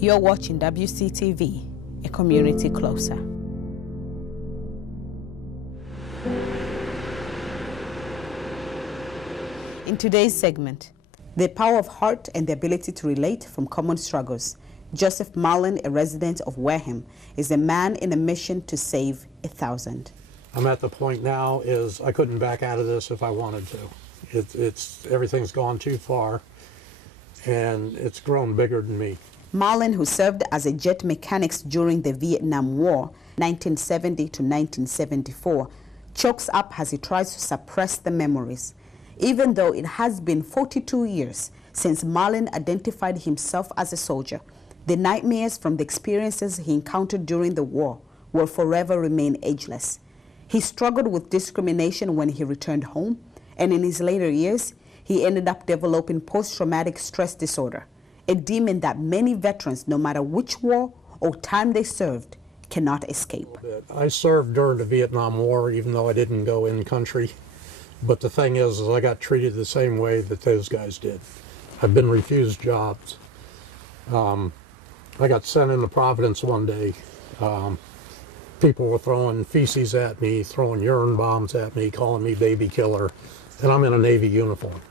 You're watching WCTV, a community closer. In today's segment, the power of heart and the ability to relate from common struggles. Joseph Marlin, a resident of Wareham, is a man in a mission to save 1,000. I'm at the point now is I couldn't back out of this if I wanted to. Everything's gone too far, and it's grown bigger than me. Marlin, who served as a jet mechanic during the Vietnam War, 1970 to 1974, chokes up as he tries to suppress the memories. Even though it has been 42 years since Marlin identified himself as a soldier, the nightmares from the experiences he encountered during the war will forever remain ageless. He struggled with discrimination when he returned home, and in his later years, he ended up developing post-traumatic stress disorder, a demon that many veterans, no matter which war or time they served, cannot escape. I served during the Vietnam War, even though I didn't go in country. But the thing is I got treated the same way that those guys did. I've been refused jobs. I got sent into Providence one day. People were throwing feces at me, throwing urine bombs at me, calling me baby killer, and I'm in a Navy uniform.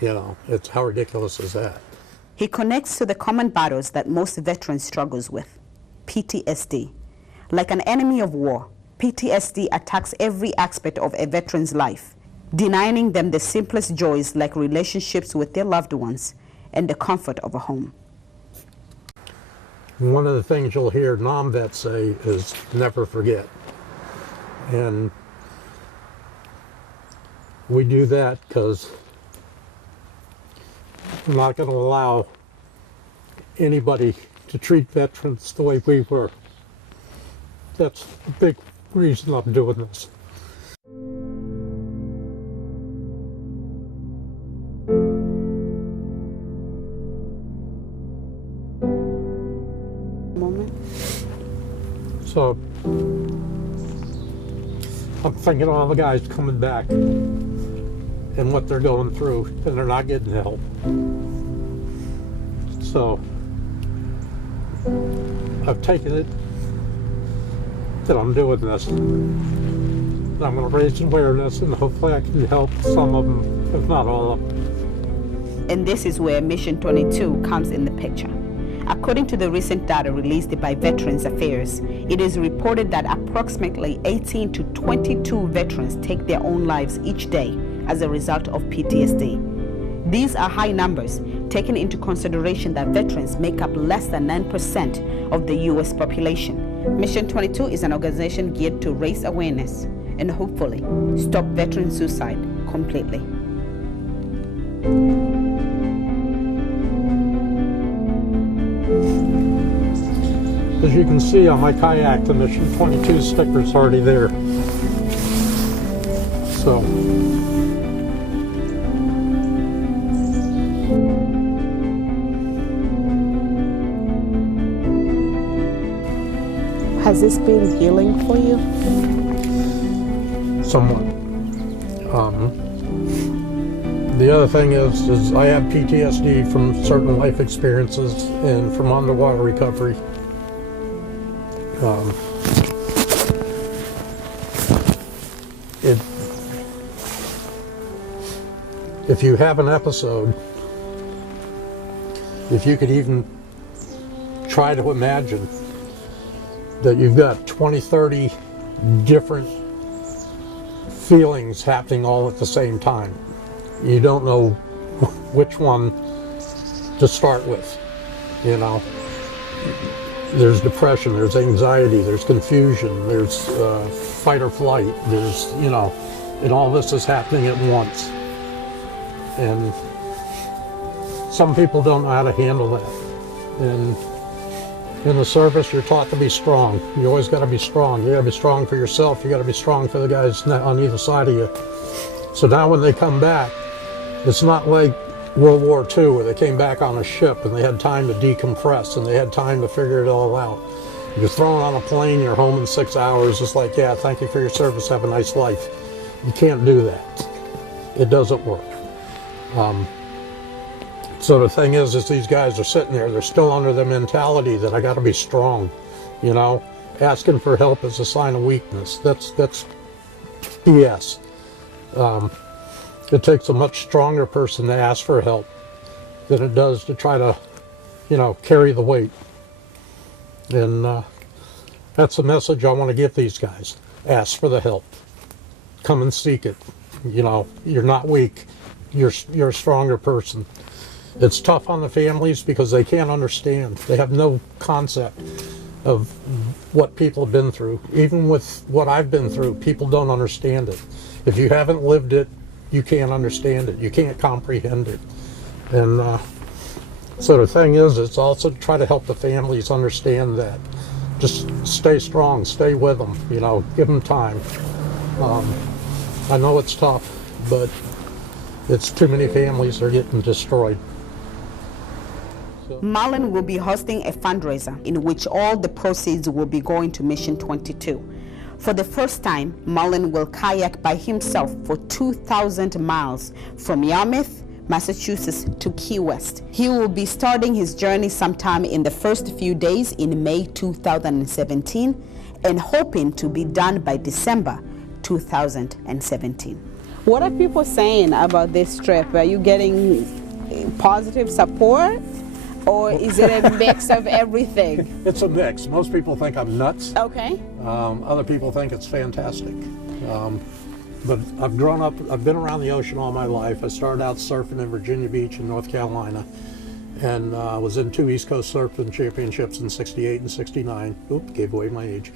You know, how ridiculous is that? He connects to the common battles that most veterans struggles with, PTSD. Like an enemy of war, PTSD attacks every aspect of a veteran's life, denying them the simplest joys like relationships with their loved ones and the comfort of a home. One of the things you'll hear non-vets say is never forget. And we do that because I'm not going to allow anybody to treat veterans the way we were. That's the big reason I'm doing this. So I'm thinking of all the guys coming back and what they're going through, and they're not getting help. So I've taken it that I'm doing this. I'm going to raise awareness, and hopefully I can help some of them, if not all of them. And this is where Mission 22 comes in the picture. According to the recent data released by Veterans Affairs, it is reported that approximately 18 to 22 veterans take their own lives each day as a result of PTSD. These are high numbers, taking into consideration that veterans make up less than 9% of the U.S. population. Mission 22 is an organization geared to raise awareness and hopefully stop veteran suicide completely. As you can see on my kayak, the Mission 22 sticker's already there. So has this been healing for you? Somewhat. The other thing is I have PTSD from certain life experiences and from underwater recovery. If you have an episode, if you could even try to imagine that you've got 20, 30 different feelings happening all at the same time, you don't know which one to start with, you know. There's depression, there's anxiety, there's confusion, there's fight or flight, there's, you know, and all this is happening at once. And some people don't know how to handle that. And in the service, you're taught to be strong. You always got to be strong. You got to be strong for yourself. You got to be strong for the guys on either side of you. So now when they come back, it's not like World War II where they came back on a ship and they had time to decompress and they had time to figure it all out. You're thrown on a plane, you're home in 6 hours. It's like, yeah, thank you for your service. Have a nice life. You can't do that. It doesn't work. So the thing is these guys are sitting there, they're still under the mentality that I got to be strong, you know. Asking for help is a sign of weakness. That's BS. It takes a much stronger person to ask for help than it does to try to, you know, carry the weight. And that's the message I want to give these guys. Ask for the help. Come and seek it. You know, you're not weak. You're a stronger person. It's tough on the families because they can't understand. They have no concept of what people have been through. Even with what I've been through, people don't understand it. If you haven't lived it, you can't understand it. You can't comprehend it. And so the thing is, it's also to try to help the families understand that. Just stay strong, stay with them, you know, give them time. I know it's tough, but it's too many families are getting destroyed. Marlon will be hosting a fundraiser in which all the proceeds will be going to Mission 22. For the first time, Marlon will kayak by himself for 2,000 miles from Yarmouth, Massachusetts to Key West. He will be starting his journey sometime in the first few days in May 2017 and hoping to be done by December 2017. What are people saying about this trip? Are you getting positive support? Or is it a mix of everything? It's a mix. Most people think I'm nuts. Okay. Other people think it's fantastic. But I've grown up, I've been around the ocean all my life. I started out surfing in Virginia Beach in North Carolina, and was in 2 East Coast Surfing Championships in '68 and '69. Oop, gave away my age.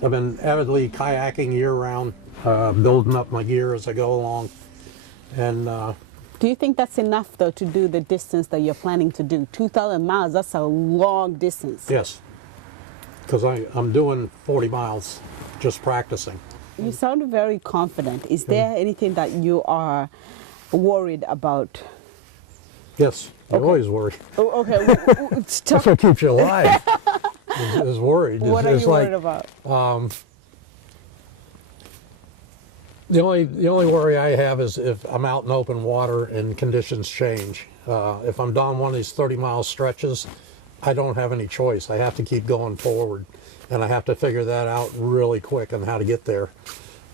I've been avidly kayaking year-round, building up my gear as I go along. And do you think that's enough, though, to do the distance that you're planning to do? 2,000 miles, that's a long distance. Yes, because I'm doing 40 miles just practicing. You sound very confident. Is there anything that you are worried about? Yes, I'm always worried. Oh, okay. That's what keeps you alive, is worried. What are you worried about? The only worry I have is if I'm out in open water and conditions change. If I'm down one of these 30-mile stretches, I don't have any choice. I have to keep going forward, and I have to figure that out really quick on how to get there.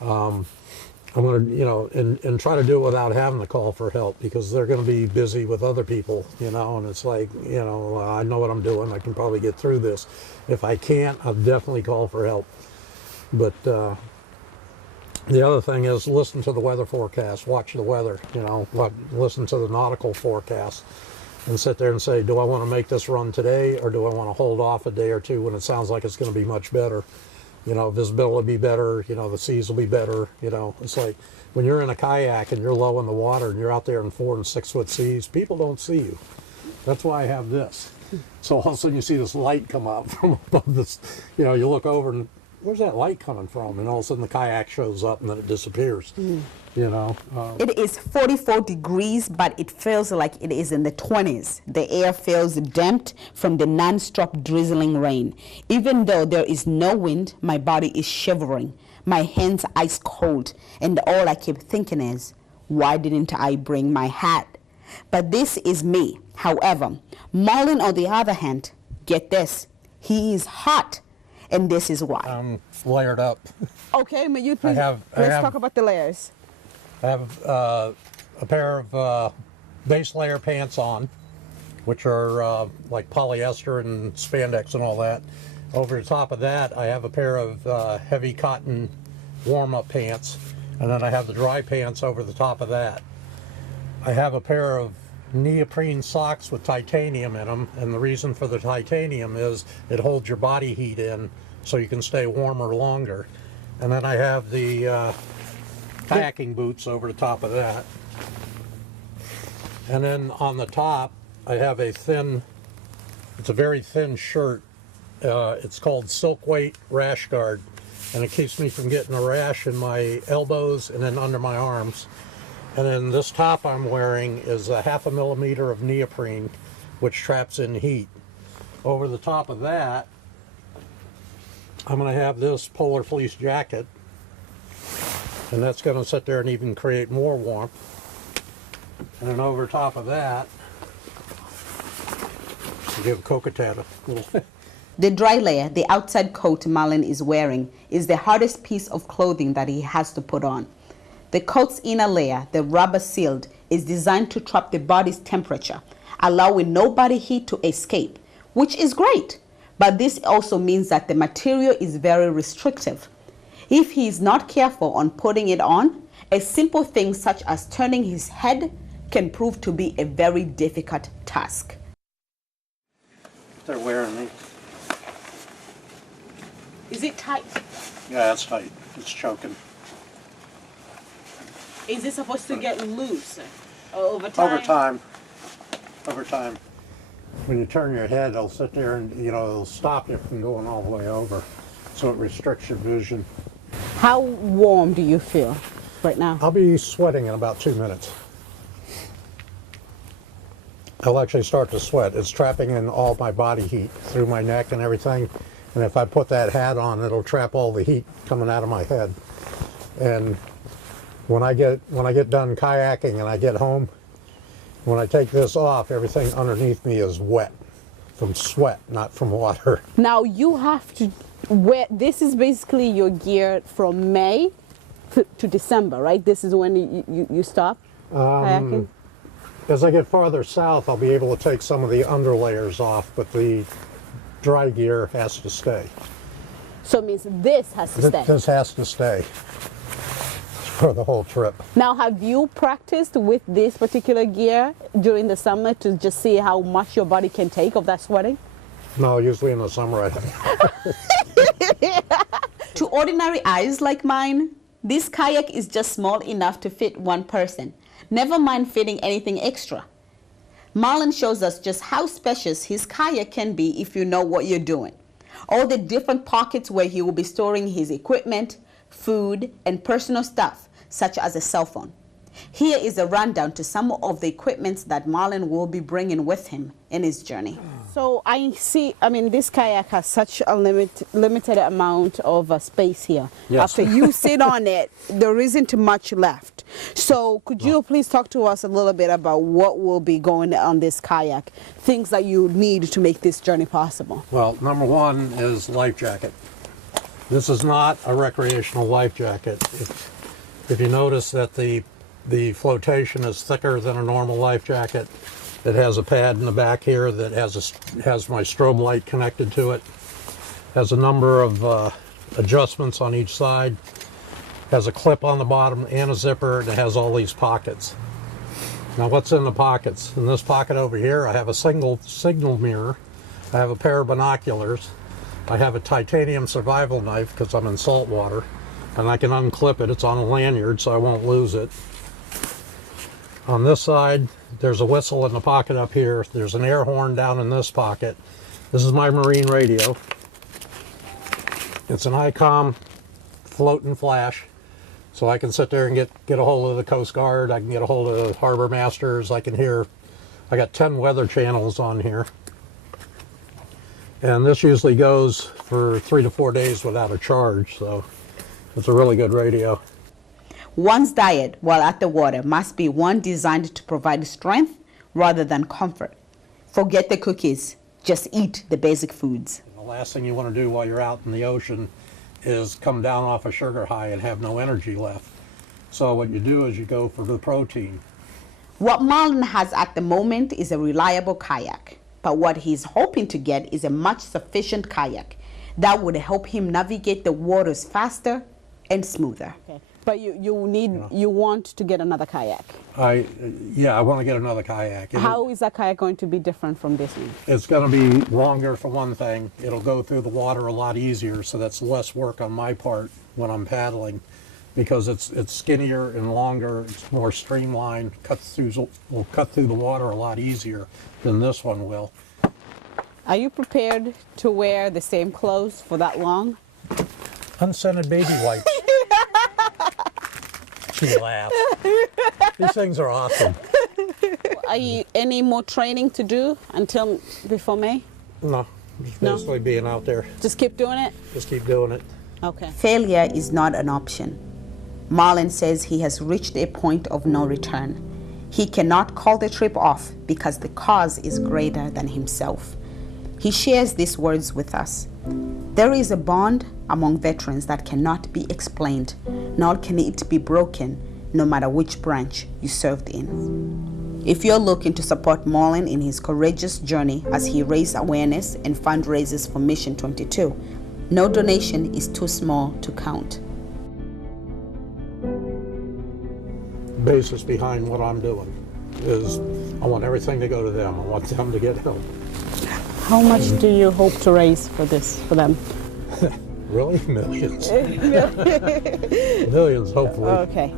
I'm going to, you know, and try to do it without having to call for help, because they're going to be busy with other people, you know, and it's like, you know, I know what I'm doing. I can probably get through this. If I can't, I'll definitely call for help. But the other thing is listen to the weather forecast, watch the weather, you know, listen to the nautical forecast, and sit there and say, do I want to make this run today, or do I want to hold off a day or two when it sounds like it's going to be much better? You know, visibility will be better, you know, the seas will be better, you know. It's like when you're in a kayak and you're low in the water and you're out there in 4 and 6 foot seas, people don't see you. That's why I have this. So all of a sudden you see this light come up from above this, you know, you look over and where's that light coming from? And all of a sudden the kayak shows up and then it disappears, you know. It is 44 degrees, but it feels like it is in the 20s. The air feels damped from the non-stop drizzling rain. Even though there is no wind, my body is shivering. My hands ice cold. And all I keep thinking is, why didn't I bring my hat? But this is me. However, Marlon, on the other hand, get this, he is hot. And this is why. I'm layered up. Okay, may you please, let's talk about the layers. I have a pair of base layer pants on, which are like polyester and spandex and all that. Over the top of that, I have a pair of heavy cotton warm-up pants, and then I have the dry pants over the top of that. I have a pair of neoprene socks with titanium in them, and the reason for the titanium is it holds your body heat in so you can stay warmer longer. And then I have the kayaking boots over the top of that. And then on the top I have a thin, it's a very thin shirt. It's called Silk Weight Rash Guard, and it keeps me from getting a rash in my elbows and then under my arms. And then this top I'm wearing is a 0.5 millimeter of neoprene, which traps in heat. Over the top of that, I'm going to have this polar fleece jacket, and that's going to sit there and even create more warmth. And then over top of that, give Kokatata a little. The dry layer, the outside coat Marlin is wearing, is the hardest piece of clothing that he has to put on. The coat's inner layer, the rubber sealed, is designed to trap the body's temperature, allowing no body heat to escape, which is great. But this also means that the material is very restrictive. If he is not careful on putting it on, a simple thing such as turning his head can prove to be a very difficult task. They're wearing me. Is it tight? Yeah, it's tight. It's choking. Is it supposed to get loose over time? Over time. When you turn your head, it'll sit there and, it'll stop you from going all the way over. So it restricts your vision. How warm do you feel right now? I'll be sweating in about 2 minutes. I'll actually start to sweat. It's trapping in all my body heat through my neck and everything. And if I put that hat on, it'll trap all the heat coming out of my head. And when I get done kayaking and I get home, when I take this off, everything underneath me is wet from sweat, not from water. Now you have to wear, this is basically your gear from May to December, right? This is when you stop kayaking? As I get farther south, I'll be able to take some of the underlayers off, but the dry gear has to stay. So it means this has to stay? This has to stay for the whole trip. Now, have you practiced with this particular gear during the summer to just see how much your body can take of that sweating? No, usually in the summer I have. To ordinary eyes like mine, this kayak is just small enough to fit one person. Never mind fitting anything extra. Marlin shows us just how spacious his kayak can be if you know what you're doing. All the different pockets where he will be storing his equipment, food, and personal stuff, such as a cell phone. Here is a rundown to some of the equipment that Marlin will be bringing with him in his journey. So I see, this kayak has such a limited amount of space here. Yes. After you sit on it, there isn't much left. So could you please talk to us a little bit about what will be going on this kayak, things that you need to make this journey possible? Well, number one is life jacket. This is not a recreational life jacket. If you notice that the flotation is thicker than a normal life jacket, it has a pad in the back here that has my strobe light connected to it. Has a number of adjustments on each side. Has a clip on the bottom and a zipper, and it has all these pockets. Now what's in the pockets? In this pocket over here, I have a single signal mirror. I have a pair of binoculars. I have a titanium survival knife because I'm in salt water, and I can unclip it. It's on a lanyard so I won't lose it. On this side, there's a whistle in the pocket up here. There's an air horn down in this pocket. This is my marine radio. It's an ICOM float and flash, so I can sit there and get a hold of the Coast Guard. I can get a hold of harbor masters. I got 10 weather channels on here. And this usually goes for 3 to 4 days without a charge, so it's a really good radio. One's diet while at the water must be one designed to provide strength rather than comfort. Forget the cookies, just eat the basic foods. The last thing you want to do while you're out in the ocean is come down off a sugar high and have no energy left. So what you do is you go for the protein. What Marlin has at the moment is a reliable kayak, but what he's hoping to get is a much sufficient kayak that would help him navigate the waters faster and smoother. Okay. But you want to get another kayak? I want to get another kayak. How is that kayak going to be different from this one? It's going to be longer for one thing. It'll go through the water a lot easier, so that's less work on my part when I'm paddling, because it's skinnier and longer. It's more streamlined. Will cut through the water a lot easier than this one will. Are you prepared to wear the same clothes for that long? Unscented baby wipes. She laughs. These things are awesome. Are you any more training to do before May? No, just basically being out there. Just keep doing it? Just keep doing it. Okay. Failure is not an option. Marlin says he has reached a point of no return. He cannot call the trip off because the cause is greater than himself. He shares these words with us. There is a bond among veterans that cannot be explained, nor can it be broken, no matter which branch you served in. If you're looking to support Marlon in his courageous journey as he raises awareness and fundraises for Mission 22, no donation is too small to count. Basis behind what I'm doing is I want everything to go to them. I want them to get help. How much do you hope to raise for this, for them? Really? Millions. Millions, hopefully. Okay.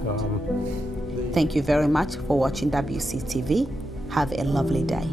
Thank you very much for watching WCTV. Have a lovely day.